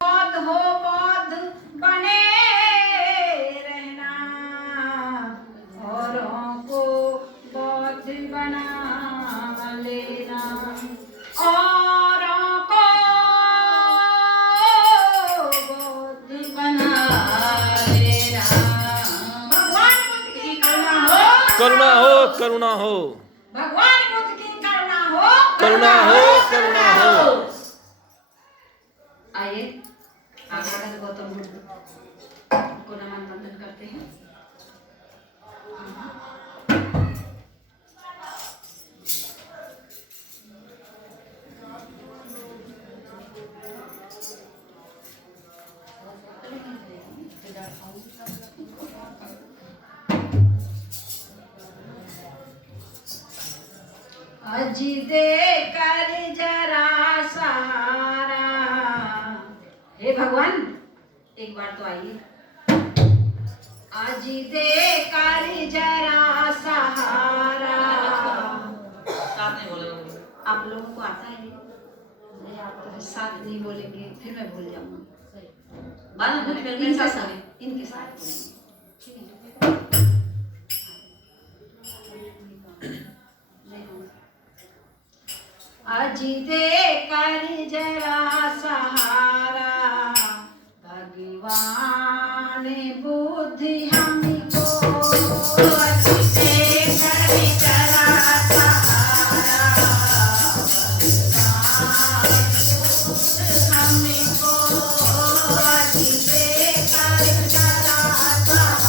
बौद्ध हो बौद्ध बने रहना, औरों को बौद्ध बना लेना, औरों को बौद्ध बना लेना। भगवान बुद्ध की करुणा हो, करुणा हो, करुणा हो, भगवान बुद्ध की करुणा हो, करुणा हो, करुणा हो। आइए आगे गौतम बुद्ध को नमन वंदन करते हैं। अजी दे कर जरा सहारा, हे भगवान एक बार तो आइए। अजी दे कर जरा सहारा, आप लोगों को आता है नहीं? आप तो साथ नहीं बोलेंगे फिर मैं भूल जाऊंगा। बाद में कुछ इनके साथ बोलेंगे, ठीक है? अजी दे कर जरा सहारा, भगवान बुद्धि हमको, अजी दे कर जरा सहारा, भगवान हमको, अजी दे कर जरा सहारा,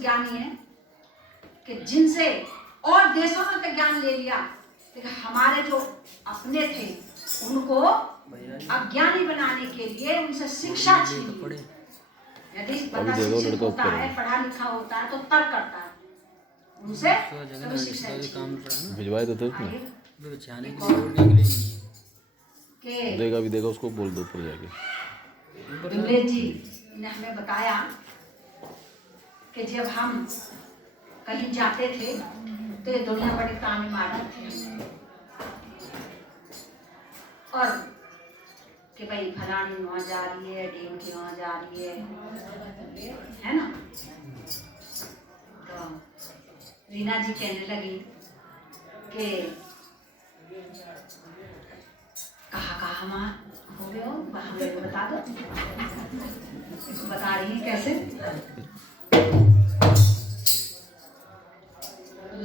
ज्ञानी है कि जिनसे और देशों में तो ज्ञान ले लिया, लेकिन हमारे जो अपने थे उनको अज्ञानी बनाने के लिए उनसे शिक्षा छीनी। यदि बंदा शिक्षित होता है, पढ़ा लिखा होता है तो तर्क करता है, उनसे तो शिक्षा भिजवाए तो थे के देगा भी देगा, उसको बोल दो ऊपर जाके। विमलेश जी ने हमें बताया कि जब हम कहीं जाते थे तो ये दुनिया बड़ी ताने मारती थी और कि भाई फलानी वहाँ जा रही है, ढीम की वहाँ जा रही है ना। तो रीना जी कहने लगी कि कहाँ हो गए हो, हमें तो बता दो। बता रही है कैसे।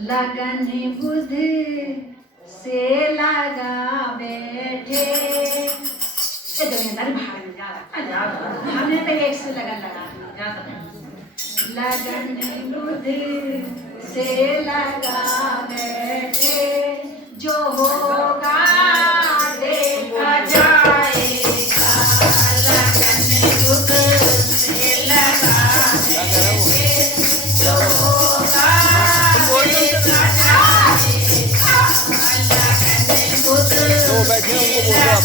लगन बुध से लगा बैठे, ये दुनियादारी भाड़ में जा रहा, हमने तो एक से लगन लगा दिया। लगन बुध से लगा बैठे, जो होगा देखा जाएगा। लगन बुध से लगा बैठे, जो होगा देखा जाएगा। लगन बुध जो बैठे हैं उनको बोल दो आप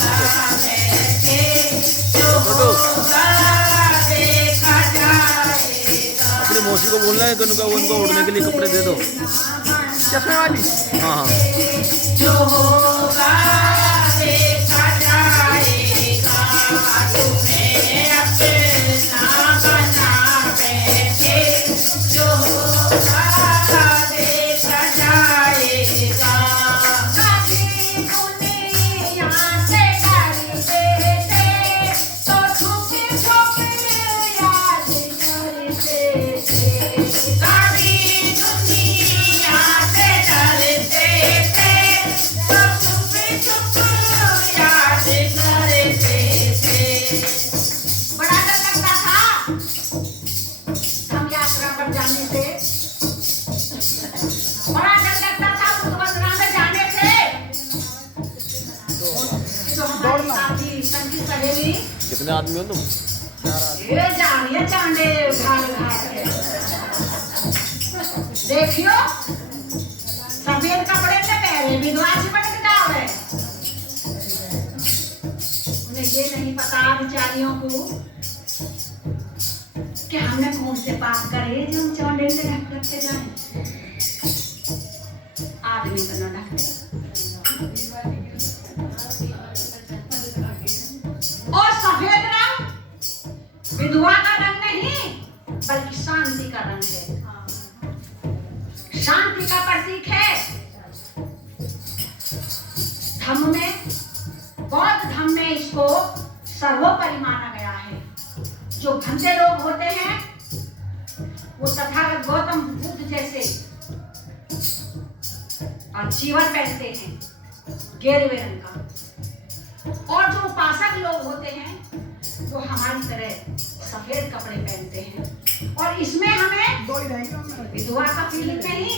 जो होगा देखा जाएगा। अपनी मौसी को बोलना है कि उनको उड़ने के लिए कपड़े दे दो, चश्मे वाली। हाँ हाँ जो होगा देखा जाएगा। तुम्हें अपना बना बैठे, जो होगा देखा जाएगा। कभी दुनिया से डरते थे तो छुप छुप याद करते थे। कभी दुनिया से डरते थे तो छुप छुप याद करते थे। बड़ा डर लगता था हम यात्रा पर जाने से, बड़ा डर लगता था बुद्धवंदना में जाने से। तो हमारे साथी संगी सहेली कितने आदमी हो तुम? ये जा रही है चांडे घाट घाट के। देखियो सफेद कपड़े से पहले विधवा से बन के जाओ है। उन्हें ये नहीं पता बेचारियों को कि हमने कौन से पाप करे जो हम चांडे से ढक ढक के जाए। आदमी तो न ढकते। और सफेद रंग विधवा का रंग नहीं बल्कि शांति का रंग है, शांति का प्रतीक है। धम्म में, बौद्ध धम्म में इसको सर्वोपरि माना गया है। जो भंडे लोग होते हैं वो तथागत गौतम बुद्ध जैसे जीवन पहनते हैं गेरुए रंग का, और जो उपासक लोग होते हैं वो हमारी तरह सफेद कपड़े पहनते हैं। और इसमें हमें विधवा का फीलिंग नहीं,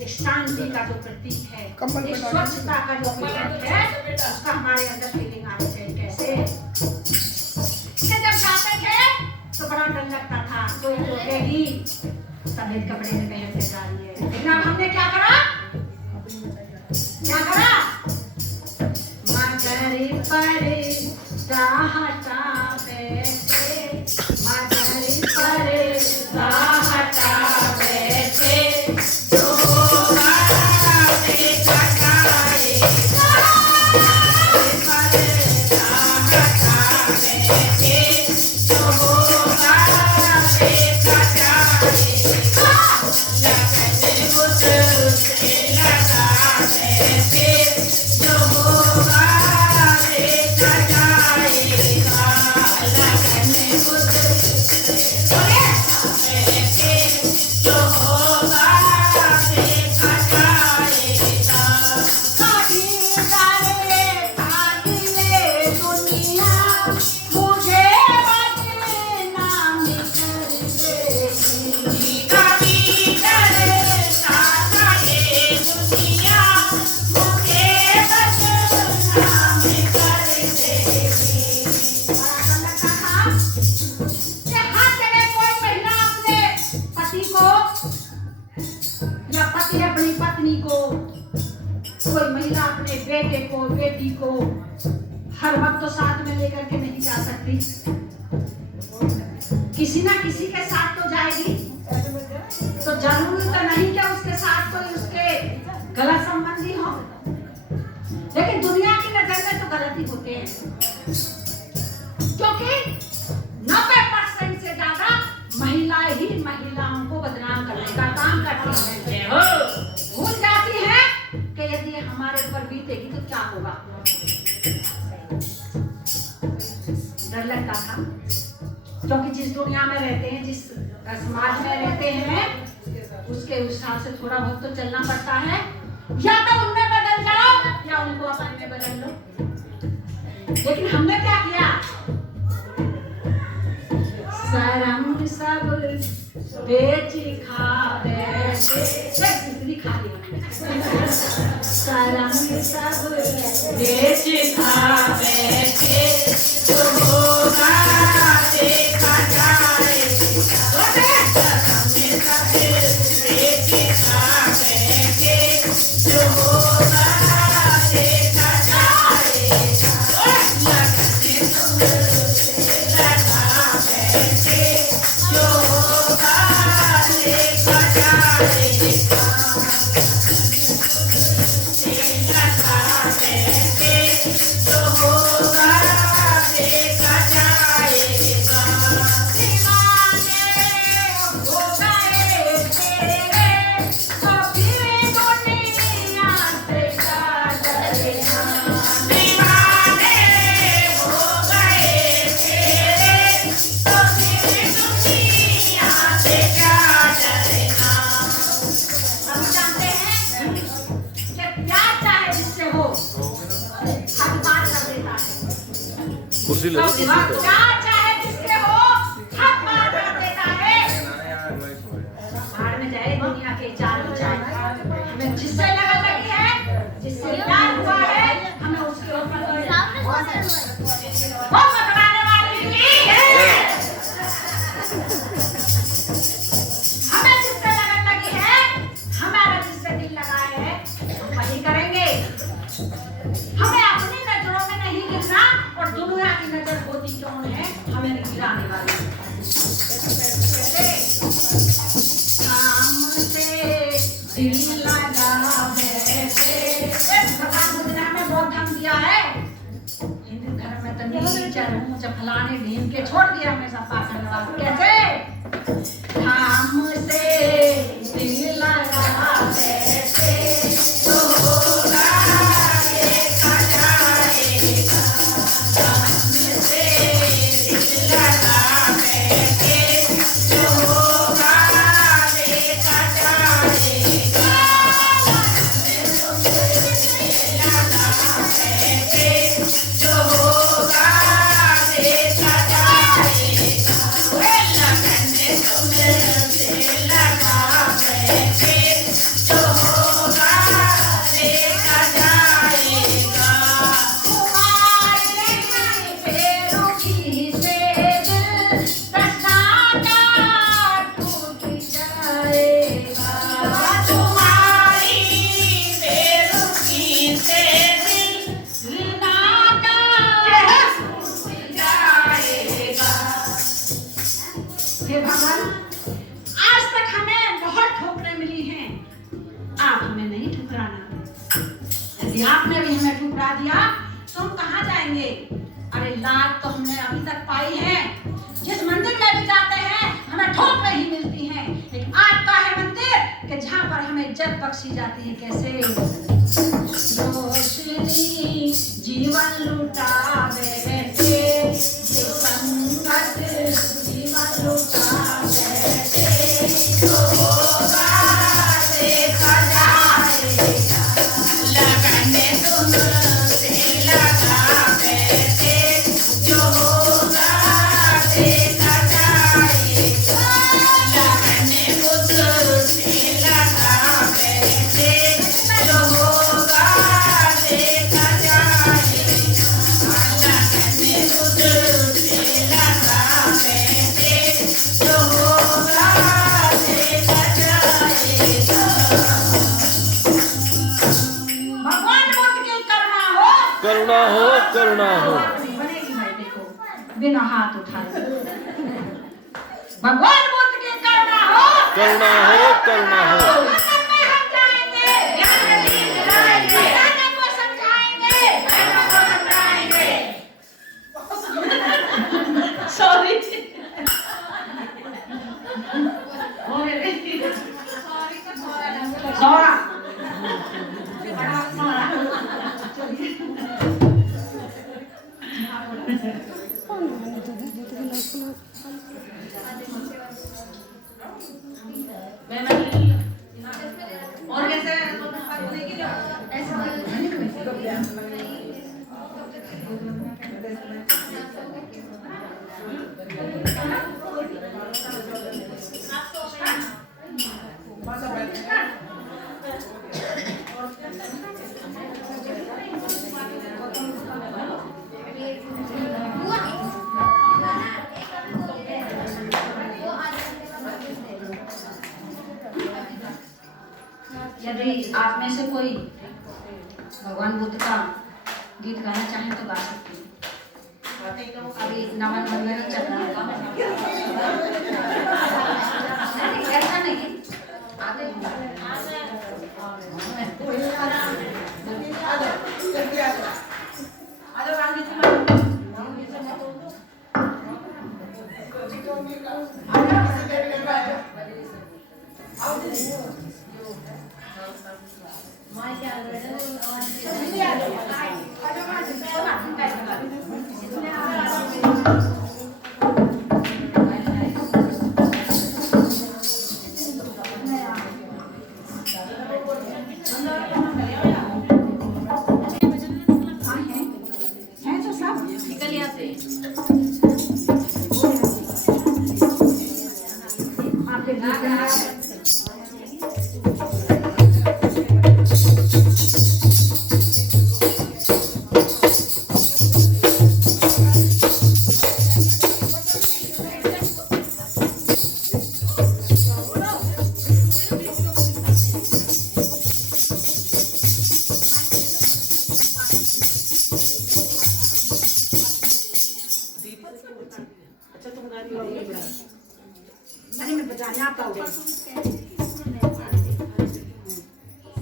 एक शांति का जो प्रतीक है, एक स्वच्छता का जो प्रतीक है, उसका हमारे अंदर फीलिंग आनी चाहिए। कैसे कि जब जाते थे तो बड़ा डर लगता था, कोई रोकेगी सफेद कपड़े में पहन के जा रही है। लेकिन अब हमने क्या करा, क्या करा? मगरी परे हटा बैठे, मगरी परे हटा बैठे, जो होगा देखा जाएगा। हटा बैठे, जो होगा देखा जाएगा। लगन बुध से लगा बैठे, जो होगा देखा जाएगा। लगन बुध से बैठे, जो होगा देखा जाएगा। कभी करे भागिए दुनिया, मुझे बदनाम कर देगी। कभी करे भागिए दुनिया, मुझे बदनाम कर देगी। बड़ा लगता था कि हर जगह कोई महिला अपने पति को या पति अपनी पत्नी को, कोई महिला अपने बेटे को बेटी को हर वक्त तो साथ में लेकर के नहीं जा सकती। किसी ना किसी के साथ तो जाएगी। तो जरूरी तो नहीं कि उसके साथ कोई उसके गलत संबंधी हो, लेकिन दुनिया की नजर में तो गलत ही होते हैं। महिलाओं को बदनाम करने का काम करती हैं। भूल जाती है कि यदि हमारे ऊपर बीतेगी तो क्या होगा। डर लगता था, क्योंकि जिस दुनिया में रहते हैं, जिस समाज में रहते हैं, उसके हिसाब से थोड़ा बहुत तो चलना पड़ता है। या तो उनमें बदल जाओ या उनको अपने में बदल लो। लेकिन हमने क्या किया? शर्म सब बेच खा बैठे, खा लिया। शर्म सब बेच खा बैठे, जो होगा देखा जाएगा। कुर्सी ले लो, कुर्सी ले लो। चाहे जिससे हो हक मार कर देता है। बाहर में जाए दुनिया के चारों चाहे, हमें जिससे लगन लगी है, जिससे प्यार हुआ है, हमें उसके ऊपर वो पकड़ाने वाली नहीं है। हमें जिससे लगन लगी है, हमारा जिससे दिल लगा है, हम वही करेंगे। हमें अपनी नजरों में नहीं गिरना, और दुनिया की नजर होती कौन है, हमें नहीं गिराने वाली। काम से दिल लगा बैठे, भगवान बुद्ध ने हमें बहुत धम दिया है। हिंदू धर्म में तो नहीं चलूं, जब फलाने भीम के छोड़ दिया हमें सब पाखंड वाले। कैसे? काम से दिल लगा बैठे, तो होगा देखा जाएगा। हे भगवान, आज तक हमें बहुत ठोकरें मिली हैं, आप हमें नहीं ठुकराना। यदि आपने भी हमें ठुकरा दिया तो हम कहाँ जाएंगे? अरे लात तो हमने अभी तक पाई है। जिस मंदिर में भी जाते हैं हमें ठोकरें ही मिलती हैं, लेकिन आज का है मंदिर कि जहाँ पर हमें इज्जत बख्शी जाती है। कैसे? रोशनी जीवन लुटा बैठे, संगत जीवन लुटा बैठे, तो होगा देखा जाएगा। लगन तुमसे लगा बैठे, जो होगा देखा जाएगा। लगन तुमसे लगा बैठे, जो होगा देखा जाएगा। लगन तुमसे लगा बैठे, जो होगा देखा जाएगा। भगवान बुद्ध की करुणा हो, करुणा हो, करुणा हो। बनेगी भाई, देखो बिना हाथ उठाए। भगवान बुद्ध की करुणा हो, करुणा हो, करुणा हो। मंदिर में हम जाएंगे, जाने को समझाएंगे, सॉरी। और कैसे यदि आप में से कोई भगवान बुद्ध का गीत गाना चाहें तो गा सकते हैं। अभी नमन वंदन चल रहा है, ऐसा नहीं आते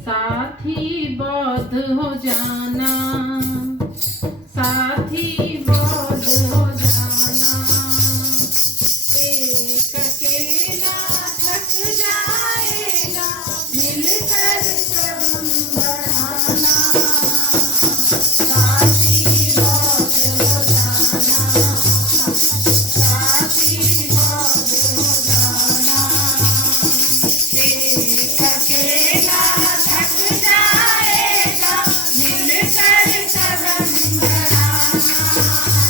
साथी बौद्ध हो जाना, साथी बौद्ध हो जाना, एक अकेला थक जाएगा, मिलकर श्रम बढ़ाना। साथी बौद्ध हो जाना, साथी बौद्ध हो जाना, एक अकेला थक जाएगा, मिलकर कदम बढ़ाना।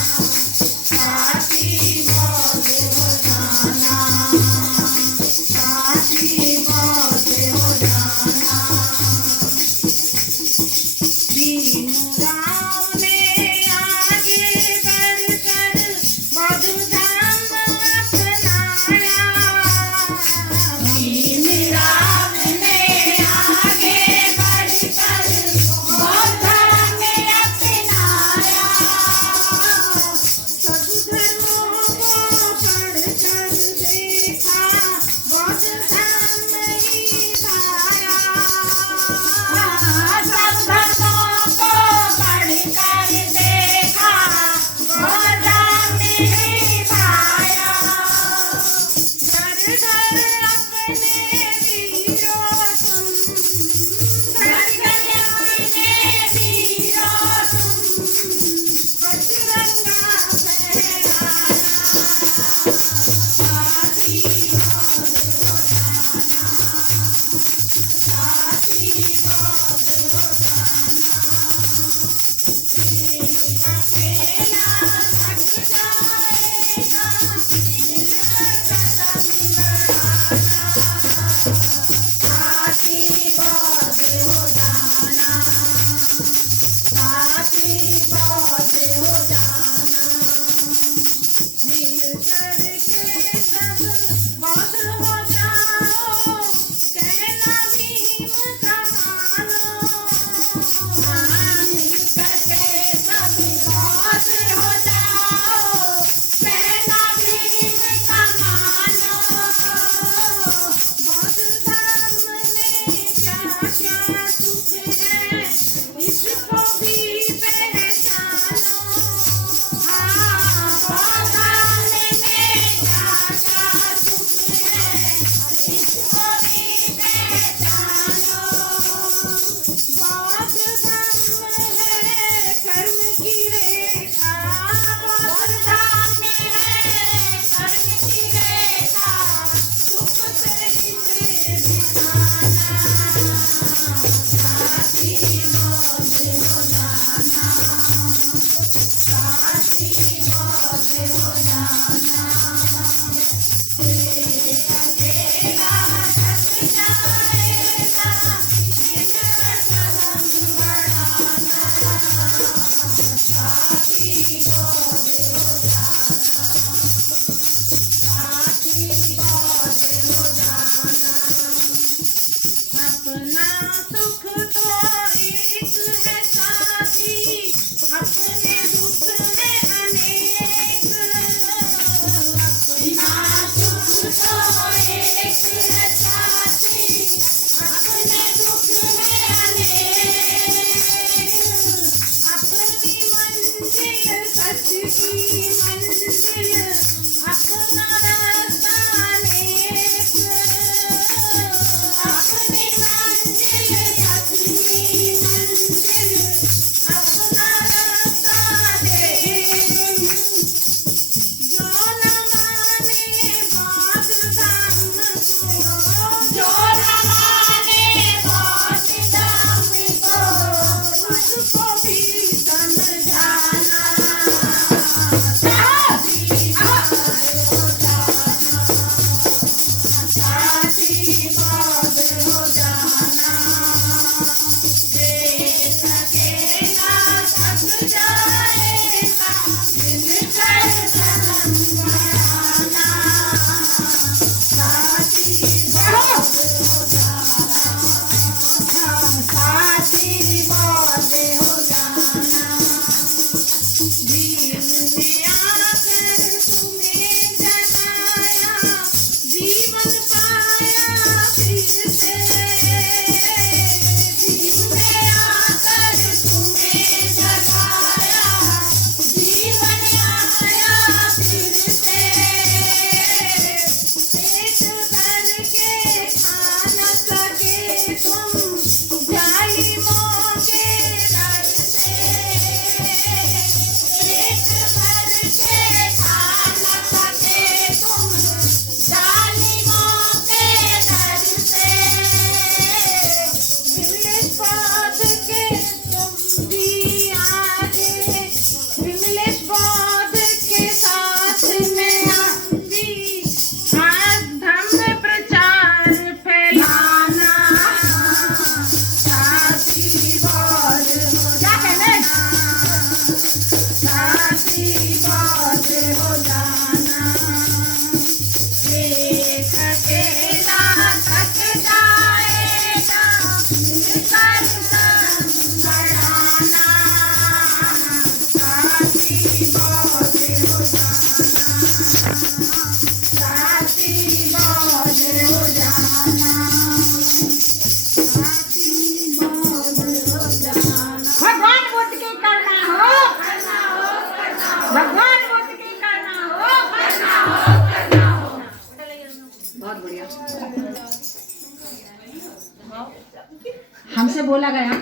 बोला गया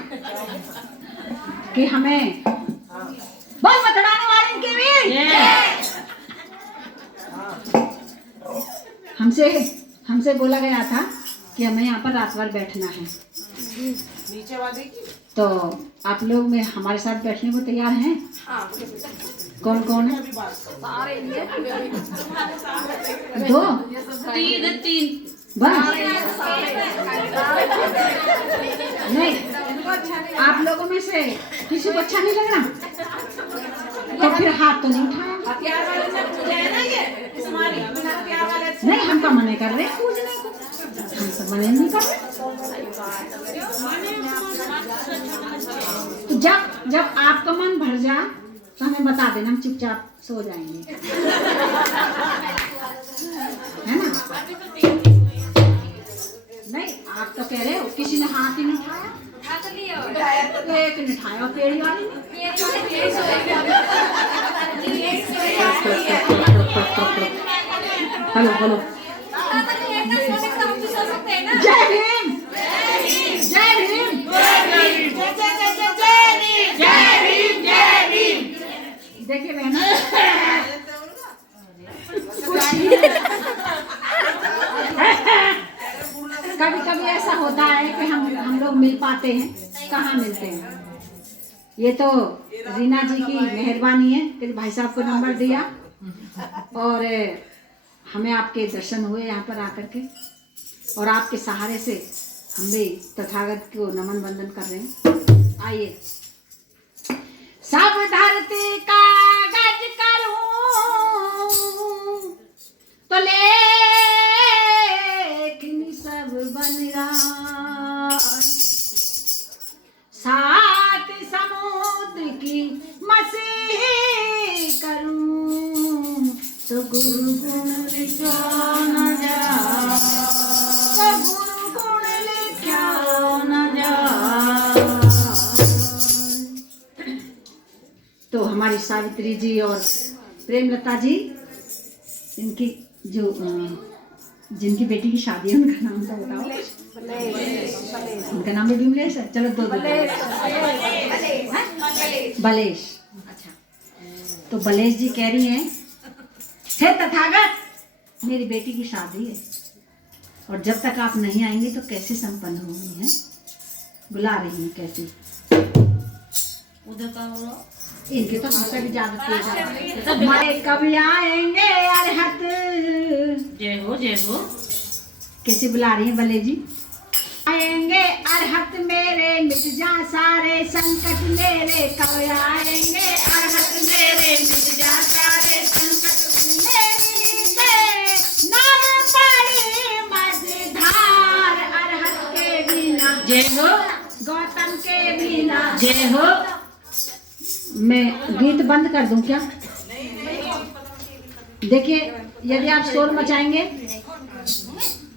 कि हमें बहुत मतड़ाने वाले के भी हमसे बोला गया था कि हमें यहाँ पर रात भर बैठना है। नीचे वाले की तो आप लोग में हमारे साथ बैठने को तैयार हैं? कौन कौन है? दो तीन बस नहीं, आप लोगों में से किसी को अच्छा नहीं लग रहा तो फिर हाथ तो नहीं उठाया। प्यार वाले से पूजा है ना ये इस हमारी प्यार वाले से नहीं, हम तो मना कर रहे हैं पूजने को, हम तो मना नहीं कर रहे। तो जब आपका मन भर जा तो हमें बता देना, हम चुपचाप सो जाएंगे, है ना? नहीं, आप तो कह रहे हो किसी ने हाथ ही नहीं उठाया, एक ने उठाया और पेड़ी वाली ने। हेलो हेलो, जय भीम, जय भीम, देखिए बहना, कभी कभी ऐसा होता है कि हम लोग मिल पाते हैं, कहाँ मिलते हैं। ये तो रीना जी की मेहरबानी है कि भाई साहब को नंबर दिया और हमें आपके दर्शन हुए यहाँ पर आकर के, और आपके सहारे से हम भी तथागत को नमन वंदन कर रहे हैं। आइए, सब धरती का गज करूं तो लेकिन सब बनराज, सात समुद्र की मसीह करूं तो गुरु गुण लिखा न जा, तो गुरु गुण लिखा न जा। तो हमारी सावित्री जी और प्रेमलता जी, इनकी जो जिनकी बेटी की शादी है उनका नाम तो बताओ। उनका नाम भी विमलेश है। चलो दो बलेश। अच्छा, तो बलेश जी कह रही हैं, हे तथागत मेरी बेटी की शादी है और जब तक आप नहीं आएंगे तो कैसे संपन्न होगी? है बुला रही हैं कैसे? उधर का हो इनके तो हमसे भी ज्यादा तेज है। हमारे कभी आएंगे अरहत, जय हो जय हो। कैसे बुला रही हैं बले जी? आएंगे अरहत मेरे, मिट जा सारे संकट मेरे, कब आएंगे अरहत मेरे, मिट जा सारे संकट मेरे, नाम पड़ी मझधार अरहत के बिना, जय हो गौतम के बिना। जय हो। मैं गीत बंद कर दूं क्या? देखिए, यदि आप शोर मचाएंगे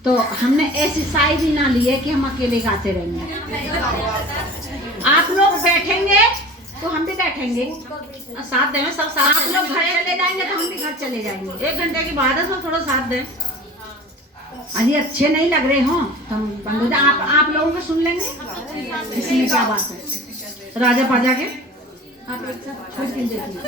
तो हमने ऐसी शायरी ना ली है कि हम अकेले गाते रहेंगे। आप लोग बैठेंगे तो हम भी बैठेंगे, साथ दें सब साथ। आप लोग घर चले जाएंगे तो हम भी घर चले जाएंगे। 1 घंटे की बात है, तो थोड़ा साथ दें। अजी अच्छे नहीं लग रहे हो तो हम बंद हो जाए। आप लोगों को सुन लेंगे, इसमें क्या बात है? राजा पाजा के आप एक साथ छोड़ के देखिए।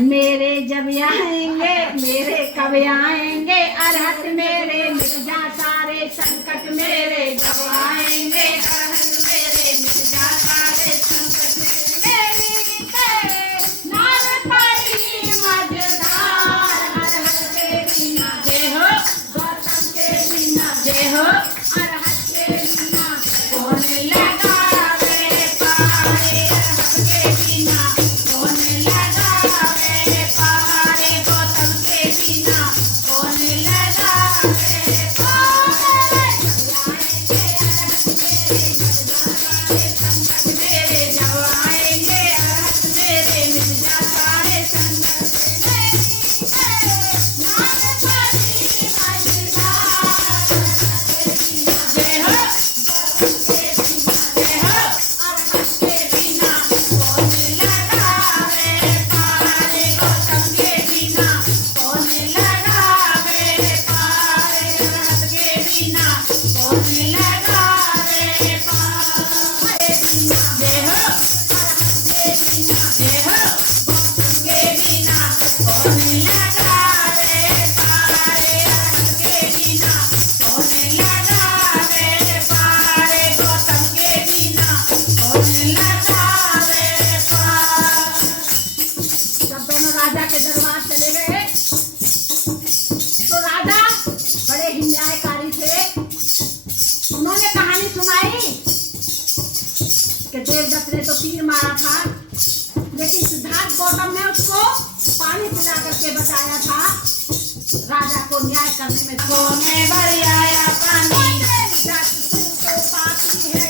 मेरे जब आएंगे, मेरे कब आएंगे अरहत मेरे, मिट जा सारे संकट मेरे, जब आएंगे अरहत मेरे, मिट जा सारे संकट मेरे, नाम पड़ी मझधार अरहत के बिना, जय हो गौतम के बिना, जय हो। अरहत के बिना कौन लगावे पारे, अरहत के बिना कौन लगावे पारे, गौतम के बिना कौन लगावे पारे। जब दोनों राजा के दरबार चले गए तो राजा बड़े ही न्यायकारी थे। उन्होंने कहानी सुनाई कि देवदत्त ने तो तीर मारा था, लेकिन सिद्धार्थ गौतम ने उसको पानी पिला करके बचाया था। राजा को न्याय करने में सोने बरियाया पानी तू तो पापी है,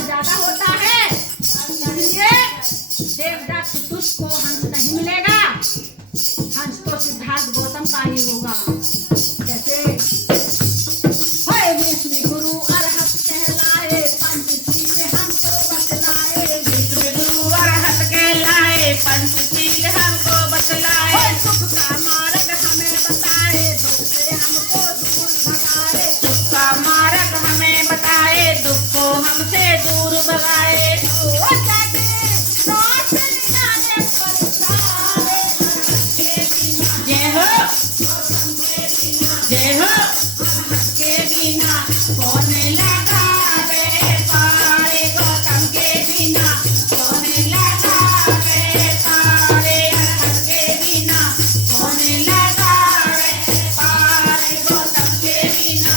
ज्यादा होता है, इसलिए देवदत्त तुझको हंस नहीं मिलेगा, हंस तो सिद्धार्थ गौतम का ही होगा। जैसे होए विष्णु गुरु अरहत कहलाए, पंचशील हमको बतलाए, विष्णु गुरु अरहत कहलाए, पंचशील हमको बतलाए, सुख का मार्ग हमें बताए, दुख से हमको दूर भगाए, सुख का मार्ग हमें बताए, दुख को हमसे दूर भगाए। जय हो जय हो के बिना कौन लगावे पारे, गौतम के बिना कौन लगावे पारे, अरहत के बिना कौन लगावे पारे, गौतम के बिना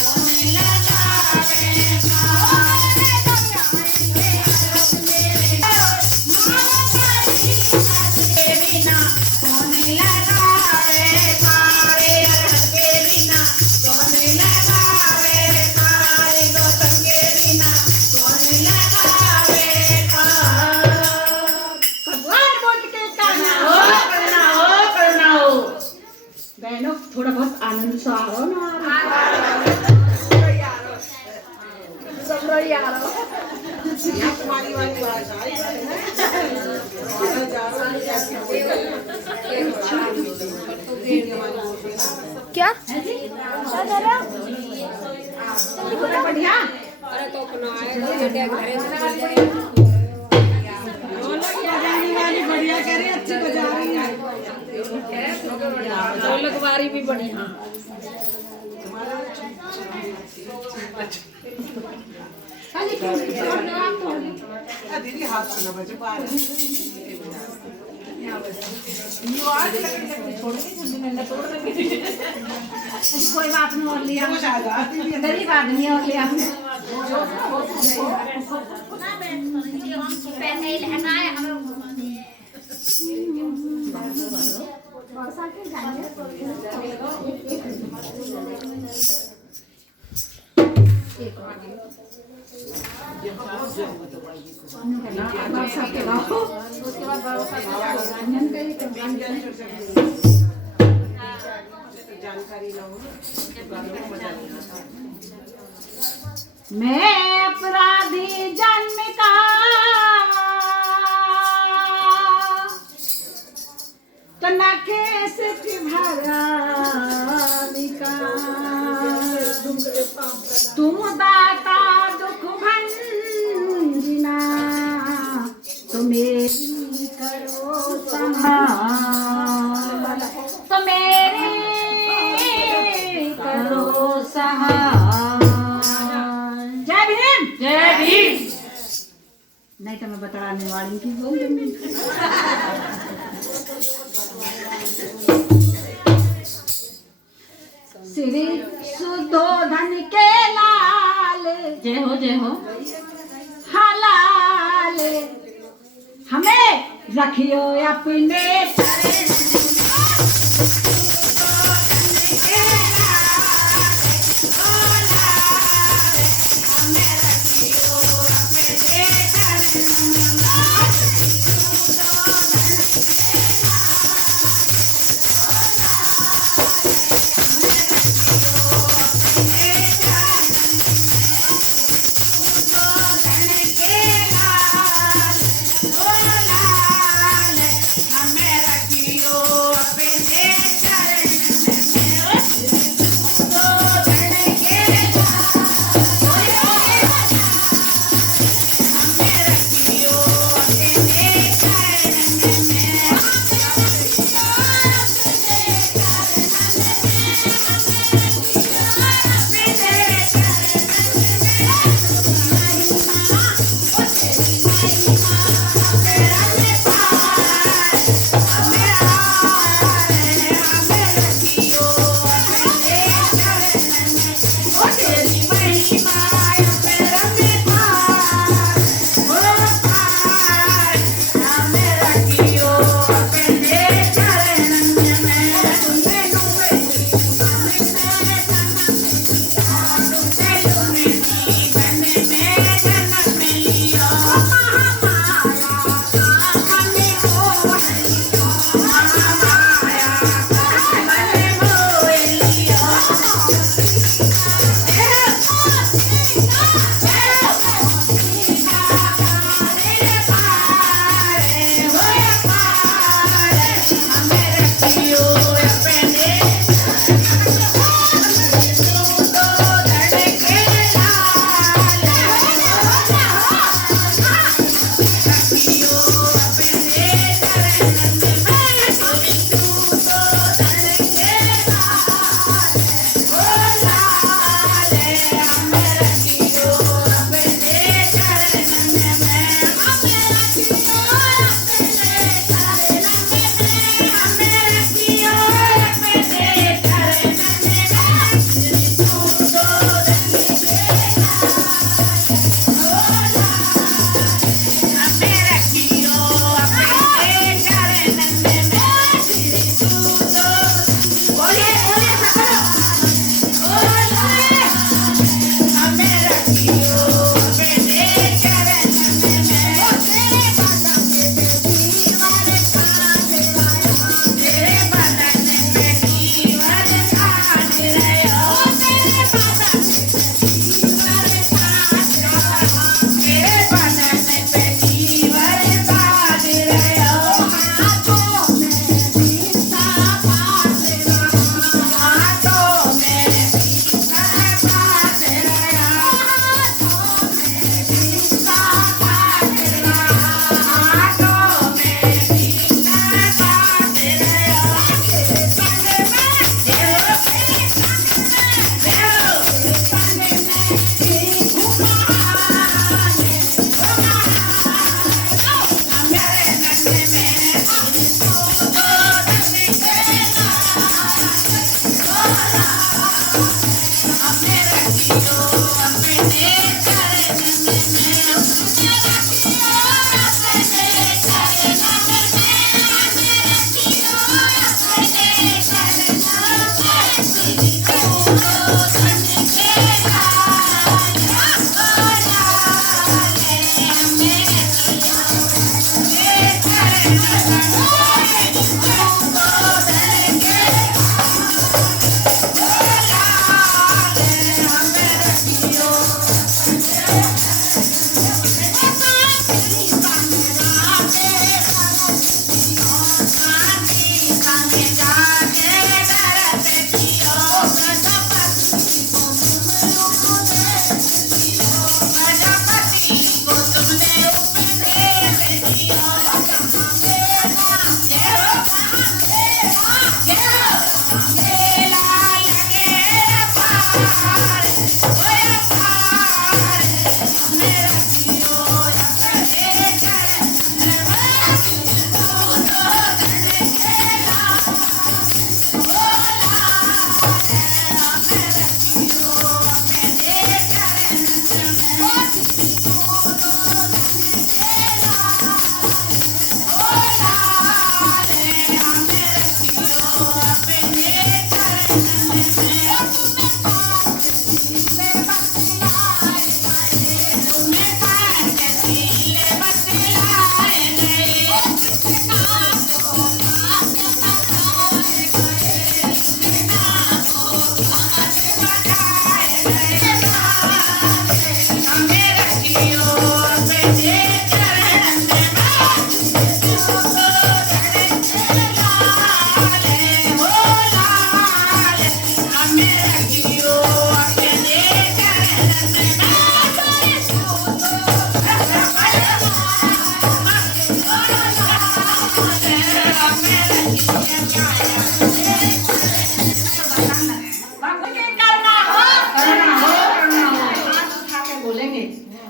कौन लगावे पारे, के बिना कौन लगावे पारे, अरहत के बिना कौन लगावे पारे, गौतम के बिना कौन लगावे पारे। भगवान बोल के कहना हो करना हो। बहनों थोड़ा बहुत आनंद सा आओ ना, सब लोग यार तुम्हारी वाली बात आई क्या बढ़िया बढ़िया कह रही, अच्छी बजा रही है। ढोलक बारी भी बढ़िया। दीदी हाथ से ना बजे पार कोई बात नहीं, और लिया गरीब आदमी और लिया जानकारी ना हो मैं अपराधी जन्म का तो न केस की भरानी का, तुम दाता दुख भंजना तो मेरी करो संभाल, तो मेरी करो सहाय। जय भीम जय भीम। नहीं तो मैं बतलाने वाली की बोल दूंगी। श्री सुधोधन के लाल जय हो जय हो। हलाल हमें रखियो अपने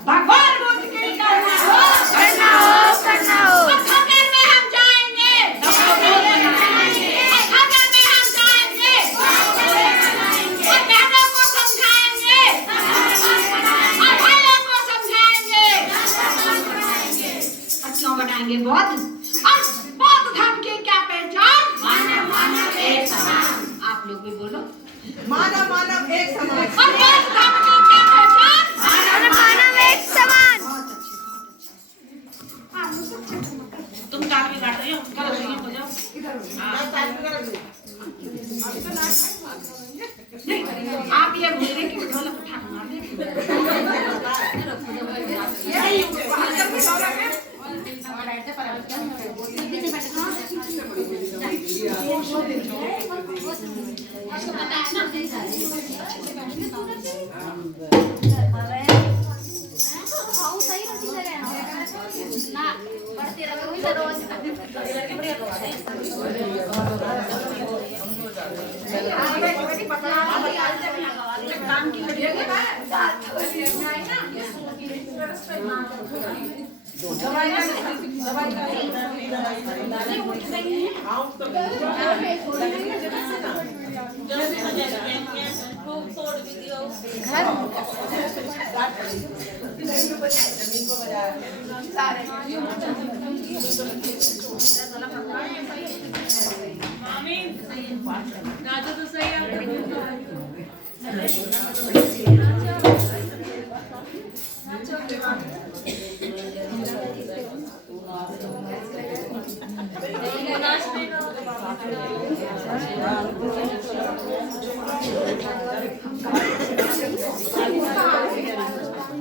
भगवान बुद्ध की करना हो करना हो करना हो और खबर में हम जाएंगे और खबर में हम जाएंगे और बहनों को समझाएंगे और भाइयों को समझाएंगे और क्यों बनाएंगे बौद्ध और बौद्ध धर्म की क्या पहचान मानव मानव एक समान आप लोग भी बोलो मानव मानव एक समान और बौद्ध धर्म की क्या पहचान मानव मानव एक समान बहुत अच्छे हाँ मुझसे तुम काम भी काट रही हो करो हो जाओ नहीं आप ये बोल रहे कि ढोलक उठा के मार काम की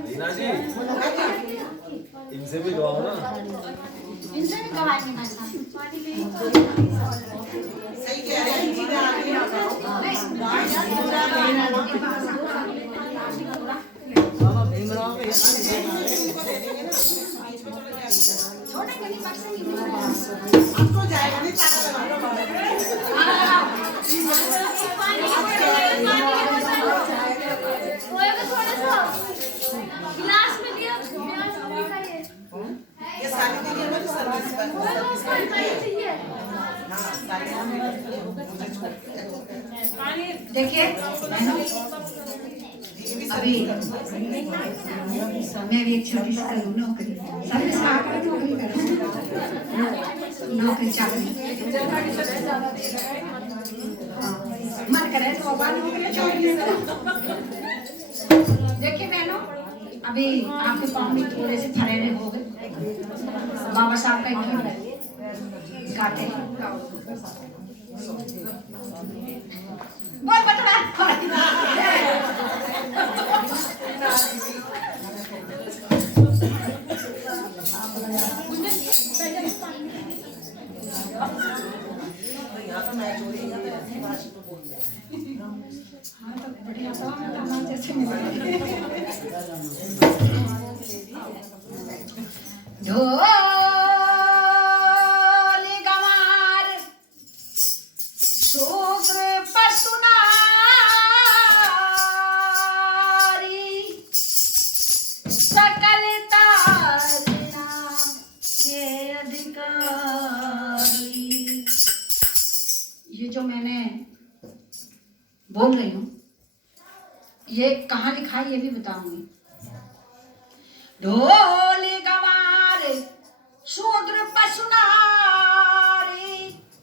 रीना जी इनसे भी गवाओ ना इनसे भी गवाएंगे ना सही कह रहे हैं जी छोड़ेंगे नहीं बख्शेंगे आपको जाएगा नहीं ताला लगा गिलास में दिया प्याज नहीं खाइए ये सारी देखिए मुझे सर्विस पर देखिए अभी मैं भी एक छोटी सी करूँ नौकरी सर्विस आकर नौकरी करूँ नौकरी चाकरी मन करे तो अब नौकरी छोड़ देखिए बहनों अभी आपके पाँव में थोड़े से फरेरे हो गए बाबा साहब का एक गाते हैं बोल बतला हाँ तो बढ़िया तो हमारे जैसे ढोली गंवार शूद्र पशुनारी सकल तारणा के अधिकारी ये जो मैंने बोल रही हूँ ये कहाँ लिखा है ये भी बताऊंगी ढोली गंवार शूद्र पशुनारी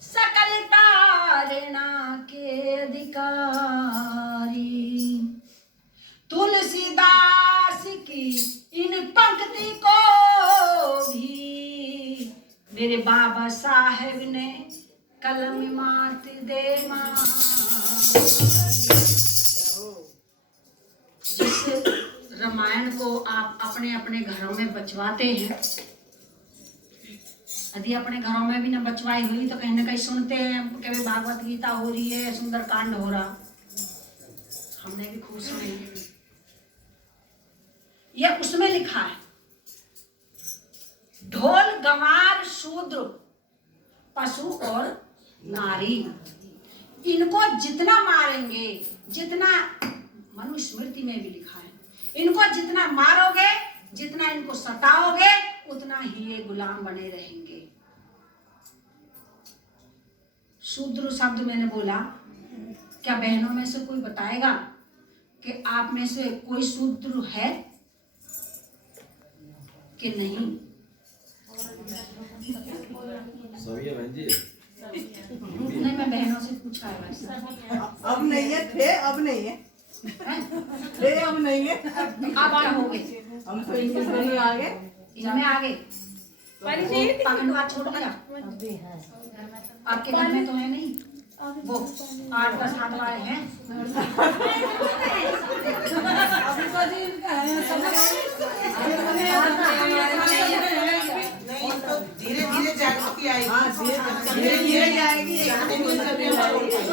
सकल तारणा के अधिकारी तुलसीदास की इन पंक्ति को भी मेरे बाबा साहेब ने कलम मात दे जिस रामायण को आप अपने अपने घरों में बचवाते हैं यदि अपने घरों में भी न बचवाई हुई तो कहीं ना कहीं सुनते हैं कभी भागवत गीता हो रही है सुंदर कांड हो रहा हमने भी खूब सुने ये उसमें लिखा है ढोल गंवार शूद्र पशु और नारी इनको जितना मारेंगे जितना मनुस्मृति में भी लिखा है इनको जितना मारोगे जितना इनको सताओगे उतना ही ये गुलाम बने रहेंगे। शूद्र शब्द मैंने बोला, क्या बहनों में से कोई बताएगा कि आप में से कोई शूद्र है कि नहीं? सभी है बहन जी। नहीं, मैं बहनों से पूछा है वैसे। अब नहीं है, थे अब नहीं है, थे अब नहीं है, आप क्या हो गए? हम तो इंग्लिश में आ गए। इनमें आ गए तो पाखंडवाद छोड़ दिया। आपके घर में तो है नहीं वो 8-10 हाथ वाले हैं। धीरे धीरे जागृति आएगी। हाँ, धीरे धीरे जाएगी।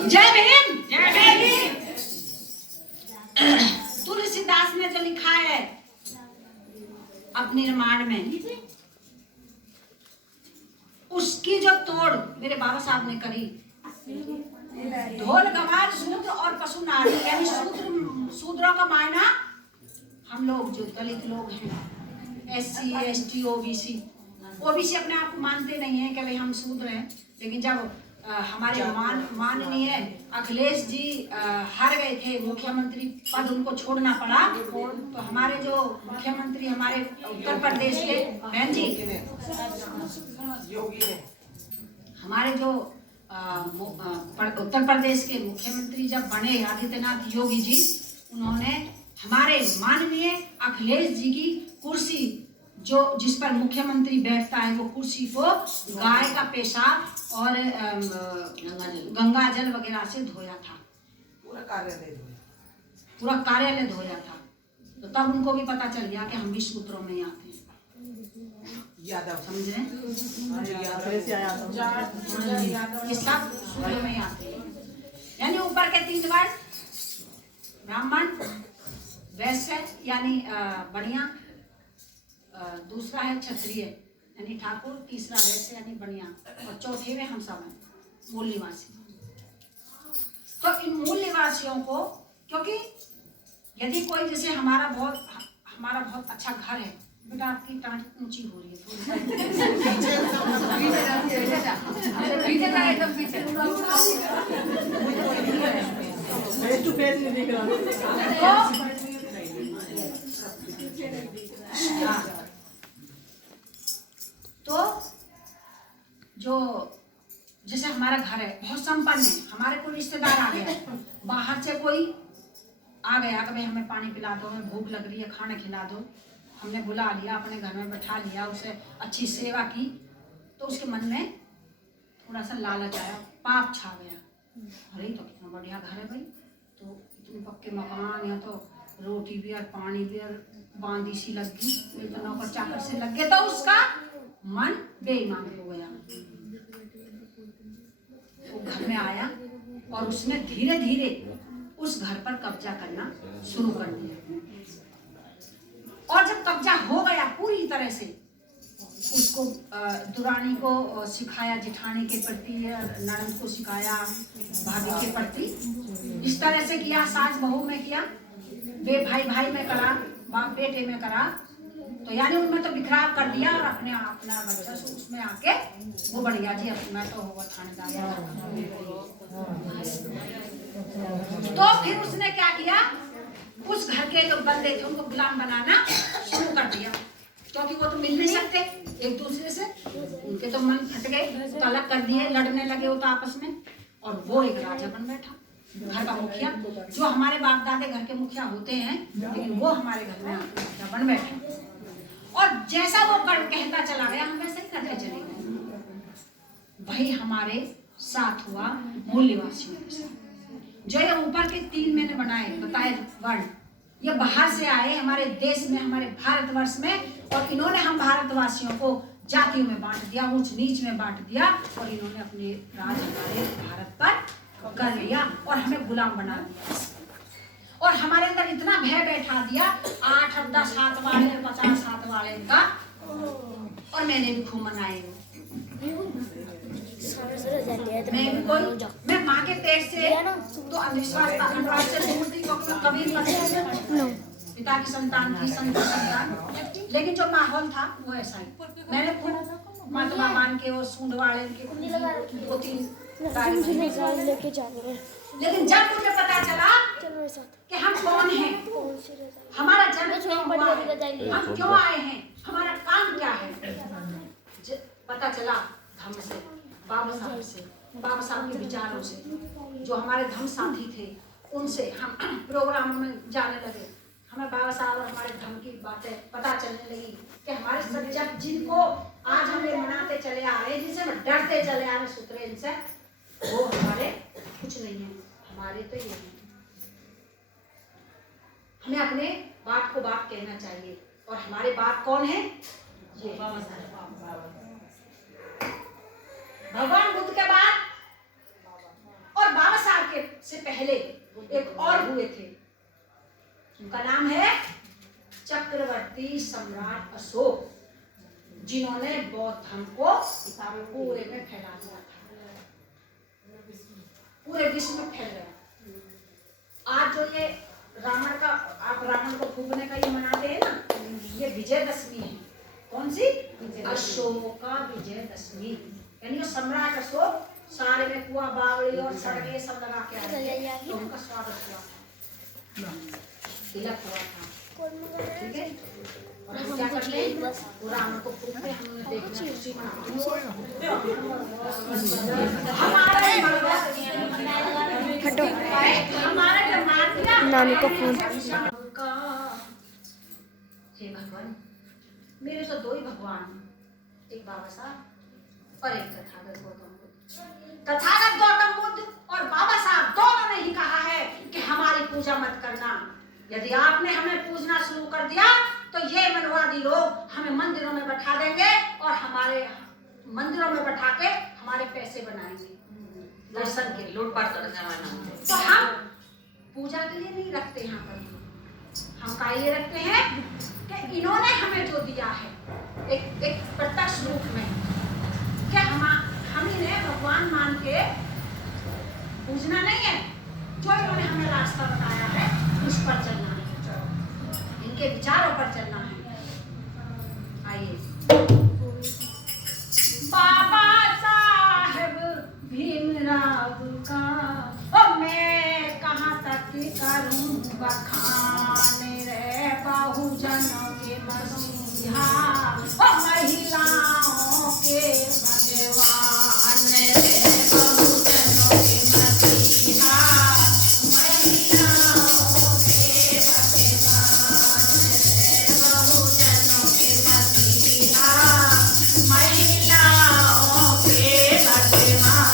जय भीम, जय भीम। तुलसीदास ने जो लिखा है अपने रामायण में, उसकी जो तोड़ मेरे बाबा साहब ने करी, ढोल गवार शूद्र और पशु नारी, यानी शूद्रों का मायना हम लोग जो दलित लोग हैं, SC ST OBC अपने आप को मानते नहीं है कि भाई हम शूद्र हैं। लेकिन जब हमारे माननीय अखिलेश जी हार गए थे, मुख्यमंत्री पद उनको छोड़ना पड़ा, तो हमारे जो मुख्यमंत्री हमारे उत्तर प्रदेश के बहन जी, हमारे जो उत्तर प्रदेश के मुख्यमंत्री जब बने आदित्यनाथ योगी जी, उन्होंने हमारे माननीय अखिलेश जी की कुर्सी जो जिस पर मुख्यमंत्री बैठता है, वो कुर्सी को गाय का पेशाब और गंगा जल वगैरह से धोया था। पूरा कार्यालय धोया था। तो तब उनको भी पता चल गया कि हम भी सूत्रों में आते हैं। यादव समझे? ये सब सूत्रों में आते हैं। यानी ऊपर के 3 वर्ण, ब्राह्मण, वैश्य यानी बढ़िया, दूसरा है क्षत्रिय यानी ठाकुर, तीसरा वैश्य यानी बढ़िया, और चौथे में हम सब हैं मूल निवासी। तो इन मूल निवासियों को, क्योंकि यदि कोई जैसे हमारा बहुत अच्छा घर है, बेटा आपकी टांट ऊंची हो रही है थोड़ी तो जो जैसे हमारा घर है बहुत संपन्न है, हमारे कोई रिश्तेदार आ गया, बाहर से कोई आ गया कि भाई हमें पानी पिला दो, हमें भूख लग रही है, खाना खिला दो, हमने बुला लिया, अपने घर में बैठा लिया, उसे अच्छी सेवा की, तो उसके मन में थोड़ा सा लालच आया, पाप छा गया। अरे तो कितना बढ़िया घर है भाई, तो इतने पक्के मकान, या तो रोटी भी और पानी भी और बांदी सी लग गई, तो नौकर चाकर से लग गए, तो उसका मन बेईमान हो गया। वो घर में आया और उसने धीरे धीरे उस घर पर कब्जा करना शुरू कर दिया। और जब कब्जा हो गया पूरी तरह से, उसको दुरानी को सिखाया, जिठानी के प्रति, ननद को सिखाया, भाभी के प्रति, इस तरह से किया, सास बहू में किया, बे भाई भाई में करा, बाप बेटे में करा, तो यानी उनमें तो बिखराव कर दिया। और अपना बच्चा उसमें आके वो बढ़िया जी अपना तो होगा खानदान। तो फिर उसने क्या किया, उस घर के जो बंदे थे उनको गुलाम बनाना शुरू कर दिया, क्योंकि वो तो मिल नहीं सकते एक दूसरे से, उनके तो मन फट गए, तो अलग कर दिए, लड़ने लगे वो तो आपस में। और वो एक राजा बन बैठा, घर का मुखिया, जो हमारे बाप दादे घर के मुखिया होते हैं, लेकिन वो हमारे घर में आके मुखिया बन बैठे। और जैसा वो कहता चला गया, हम वैसे ही करते चले गए। वही हमारे साथ हुआ मूल निवासियों के साथ। जो ये ऊपर के 3 मैंने बताए वर्ण, ये बाहर से आए हमारे देश में, हमारे भारतवर्ष में, और इन्होंने हम भारतवासियों को जातियों में बांट दिया, ऊंच नीच में बांट दिया, और इन्होंने अपने राज हमारे भारत पर कर लिया और हमें गुलाम बना दिया। और हमारे अंदर इतना भय बैठा दिया, 8-10 हाथ वाले, 50 हाथ वाले का, और मैंने भी खूब मनाए। मैं माँ के पेट से तो अंधविश्वास पाखंडवाद से दूर थी, क्योंकि मैं कभी पिता की संतान थी, संत की संतान, लेकिन जो माहौल था वो ऐसा ही। मैंने खूब महात्मा मान के और सूंड वाले के 2-3 लेके जाने हैं। लेकिन जब मुझे पता चला चलो मेरे साथ। कि हम कौन हैं, हमारा जन्म क्यों हुआ है, हम क्यों आए हैं, हमारा काम क्या है, पता चला धम्म से, बाबा साहब से, बाबा साहब के विचारों से, जो हमारे धम्म साथी थे उनसे हम प्रोग्राम में जाने लगे। हमें बाबा साहब और हमारे धम्म की बातें पता चलने लगी कि हमारे सज्जन जिनको आज हम ये मनाते चले आ रहे हैं, जिनसे हम डरते चले आ रहे सूत्रे इनसे, वो हमारे कुछ नहीं है, हमारे तो ये है। हमें अपने बाप को बाप कहना चाहिए, और हमारे बाप कौन है? ये बाबा साहब। भगवान बुद्ध के बाद और बाबा साहब के से पहले एक और हुए थे, उनका नाम है चक्रवर्ती सम्राट अशोक, जिन्होंने बौद्ध धर्म को पूरे में फैला दिया था, पूरे विश्व में फैल गया। आज जो ये रावण का, आप रावण को फूकने का ये मनाते हैं ना, ये विजयदशमी है। कौन सी? अशोका विजयदशमी, यानी सम्राट अशोक सारे में कुआ बावड़ी और सड़के सब लगा के आए, तो उनका स्वागत हुआ था, तिलक हुआ था, ठीक है। और हम क्या करते हैं, वो रावण को फूकते, हमने देखना खुशी मनाते हैं। हमारे जो माता नानी का फोन। हे भगवान, मेरे तो 2 ही भगवान, एक बाबा साहब और एक तथागत गौतम बुद्ध। तथागत गौतम बुद्ध और बाबा साहब दोनों ने ही कहा है कि हमारी पूजा मत करना। यदि आपने हमें पूजना शुरू कर दिया तो ये मनवादी लोग हमें मंदिरों में बैठा देंगे और हमारे मंदिरों में बैठा के हमारे पैसे बनाएंगे, दर्शन के लूटपाट करने। तो हम पूजा के लिए नहीं रखते यहाँ पर, हम का ये रखते हैं कि इन्होंने हमें जो दिया है एक प्रत्यक्ष रूप में, क्या हम इन्हें भगवान मान के पूजना नहीं है, जो इन्होंने हमें रास्ता बताया है उस पर चलना है, इनके विचारों पर चलना है। आइए, बाबा साहेब भीमराव का ओ मैं कहाँ तक करूं बखान रे, बहुजनों के मसीहा ओ महिलाओं के भगवान रे, बहुजनों के मसीहा महिलाओं के भगवान रे, बहुजनों के मसीहा महिलाओं के भगवान।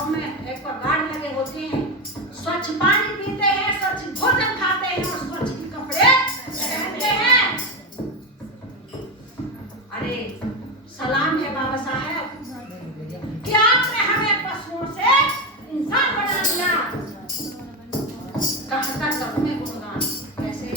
घरों में एक्वागार्ड लगे होते हैं, स्वच्छ पानी पीते हैं, स्वच्छ भोजन खाते हैं और स्वच्छ कपड़े पहनते हैं। अरे सलाम है बाबा साहब कि आपने हमें पशुओं से इंसान बना दिया। कहाँ तक करूं मैं गुणगान? कैसे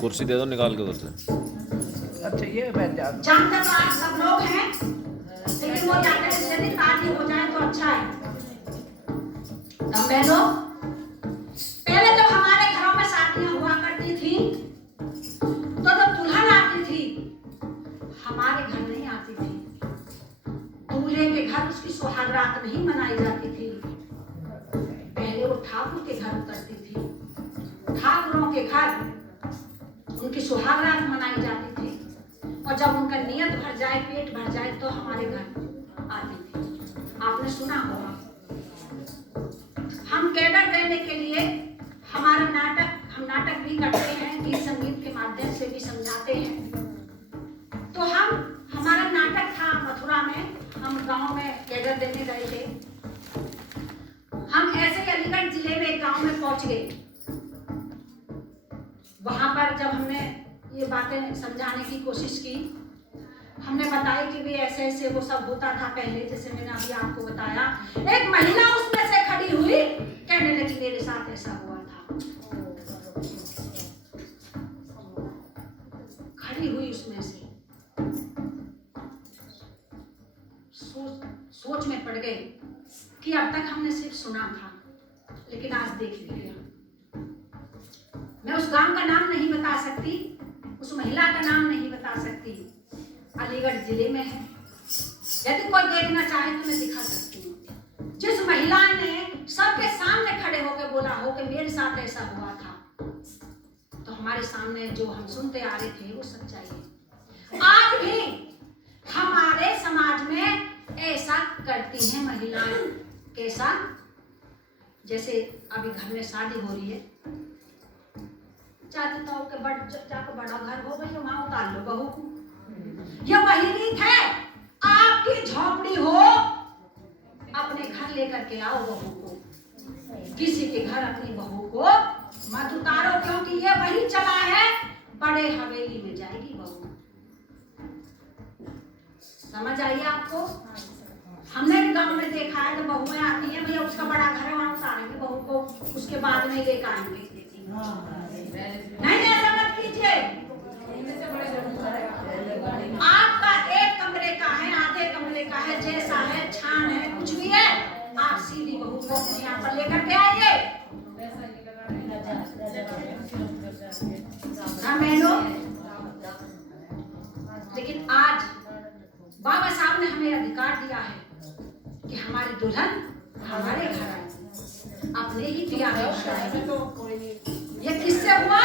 कुर्सी दे दो निकाल के उधर से। अच्छा ये बैठ जाओ। जानते तो आप सब लोग हैं, लेकिन वो जाकर यदि शादी हो जाए तो अच्छा है। तब बहनों, पहले जब हमारे घरों में शादियां हुआ करती थी तो जब दुल्हन आती थी हमारे घर नहीं आती थी, दूल्हे के घर उसकी सुहागरात नहीं मनाई जाती थी। पहले वो ठाकुर के घर उतरती थी, ठाकुरों के घर उनकी सुहागरात मनाई जाती थी और जब उनका नियत भर जाए, पेट भर जाए तो हमारे घर आती थी। आपने सुना होगा। हम कैडर देने के लिए हम नाटक भी करते हैं, गीत संगीत के माध्यम से भी समझाते हैं। तो हमारा नाटक था मथुरा में, हम गांव में कैडर देने गए थे। हम ऐसे ही अलीगढ़ जिले में एक गांव में पहुंच गए। वहां पर जब हमने ये बातें समझाने की कोशिश की, हमने बताया कि भी ऐसे ऐसे वो सब होता था पहले, जैसे मैंने अभी आपको बताया। एक महिला उसमें से खड़ी हुई, कहने लगी मेरे साथ ऐसा हुआ था। खड़ी हुई उसमें से, सोच में पड़ गए कि अब तक हमने सिर्फ सुना था, लेकिन आज देख लिया। मैं उस गांव का नाम नहीं बता सकती, उस महिला का नाम नहीं बता सकती, अलीगढ़ जिले में है। यदि कोई देखना चाहे तो मैं दिखा सकती हूँ। जिस महिला ने सबके सामने खड़े होकर बोला हो कि मेरे साथ ऐसा हुआ था, तो हमारे सामने जो हम सुनते आ रहे थे वो सच्चाई है। आज भी हमारे समाज में ऐसा करती हैं महिलाएं। कैसा? जैसे अभी घर में शादी हो रही है, चाहते तो के बड़ा घर हो गई, वहां उतार लो बहू को। ये वही रीत है, आपकी झोपड़ी हो अपने घर लेकर के आओ बहू को, किसी के घर अपनी बहू को मत उतारो, क्योंकि ये वही चला है, बड़े हवेली में जाएगी बहू। समझ आइए आपको? हमने भी गांव में देखा है, जब बहुएं आती हैं, भैया उसका बड़ा घर है वहां उतारेंगे बहू को, उसके बाद में लेकर आएंगे। नहीं ऐसा मत कीजिए। आपका एक कमरे का है, आधे कमरे का है, जैसा है, छान है, कुछ भी है, आप सीधी बहू को यहाँ पर लेकर के आइए। दुल्हन हमारे घर आई, अपने ही पिया में आई। ये किससे हुआ?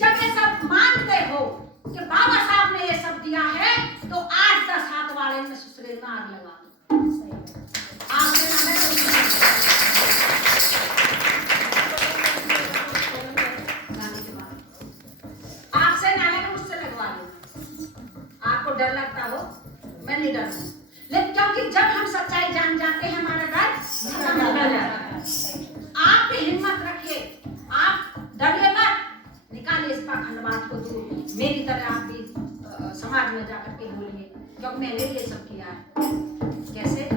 जब ये सब मानते हो कि बाबा साहब ने ये सब दिया है, तो 8-10 हाथ वाले में ससुरे में आग लगा दो। आपसे नाले को मुझसे लगवा लो। आपको डर लगता हो, मैं नहीं डरती, लेकिन क्योंकि जब हम सच्चाई जान जाते हैं हमारा डर खत्म हो जाता है। आप भी हिम्मत रखिए, आप डरिए मत, निकालिए इस पाखंडवाद को दूर। मेरी तरह आप भी समाज में जाकर के बोलिए, क्योंकि मैंने ये सब किया है। कैसे?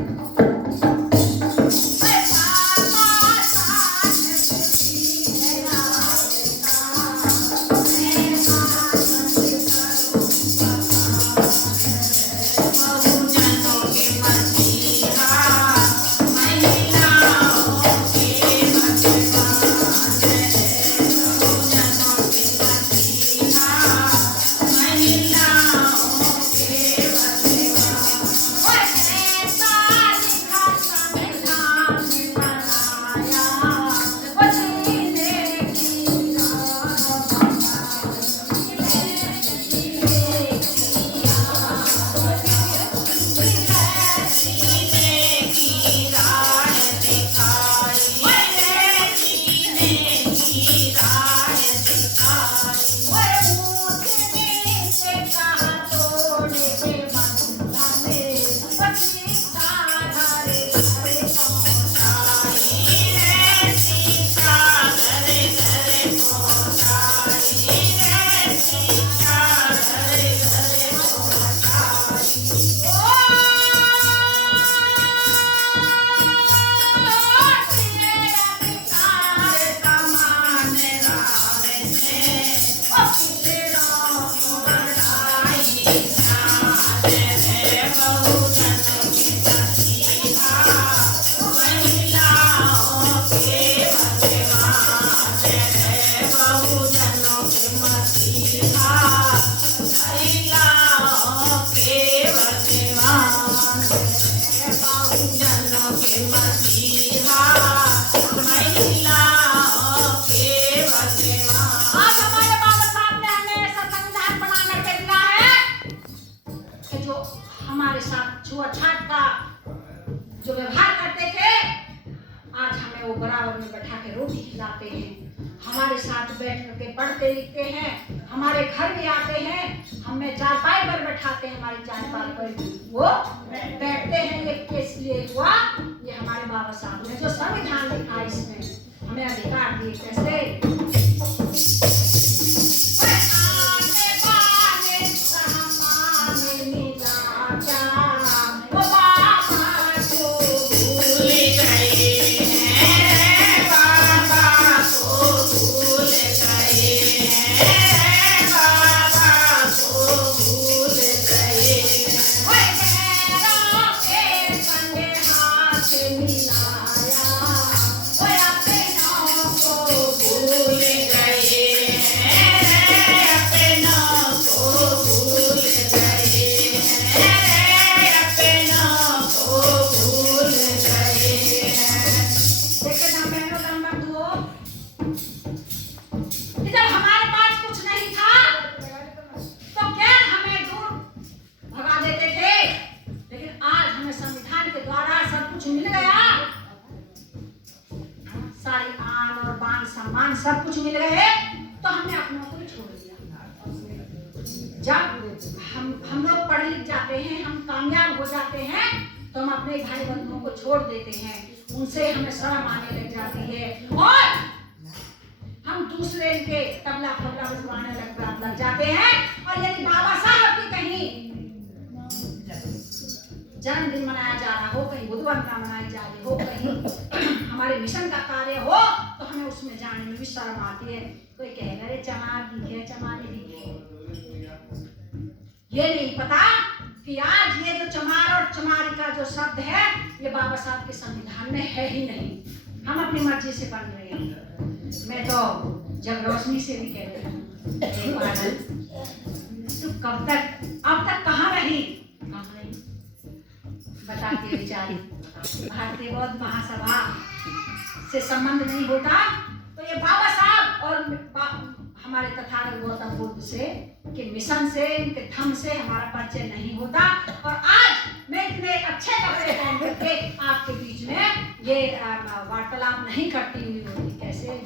जो व्यवहार करते थे, आज हमें वो बराबर में बैठा के रोटी खिलाते हैं, हमारे साथ बैठ करके पढ़ते लिखते हैं, हमारे घर भी आते हैं, हमें चारपाई पर बैठाते हैं, हमारी चारपाई पर वो बैठते हैं। ये किस लिए हुआ? ये हमारे बाबा साहब ने जो संविधान लिखा, इसमें हमें अधिकार दिए। कैसे? सब कुछ मिल गए तो हमने अपनों को छोड़ दिया। जब हम लोग पढ़ लिख जाते हैं, हम कामयाब हो जाते हैं, तो हम अपने भाई बंधुओं को छोड़ देते हैं, उनसे हमें शर्म आने लग जाती है और हम दूसरे के तबला फबला बजवाने लग जाते हैं। और यदि बाबा साहब की कहीं जन्मदिन मनाया जा रहा हो, कहीं बुध वंदना मनाई जा रही हो, कहीं हमारे मिशन का कार्य हो, तो हमें उसमें जाने में भी शर्म आती है। कोई कहेगा रे चमार दिखे, चमारी दिखे। ये नहीं पता कि आज ये जो चमार और चमारी का जो शब्द है, ये बाबा साहब के संविधान में है ही नहीं। हम अपनी मर्जी से बन रहे हैं। मैं तो जग रोशनी से भी कह रही हूँ, तू कब तक, अब तक कहाँ रही? बताती है बेचारी, भारतीय बौद्ध महासभा से संबंध नहीं होता तो ये बाबा साहब और हमारे तथागत गौतम बुद्ध से के मिशन से, इनके धम्म से हमारा परिचय नहीं होता। और आज मैं इतने अच्छे कपड़े पहन करके आपके बीच में ये वार्तालाप नहीं करती हुई होती। कैसे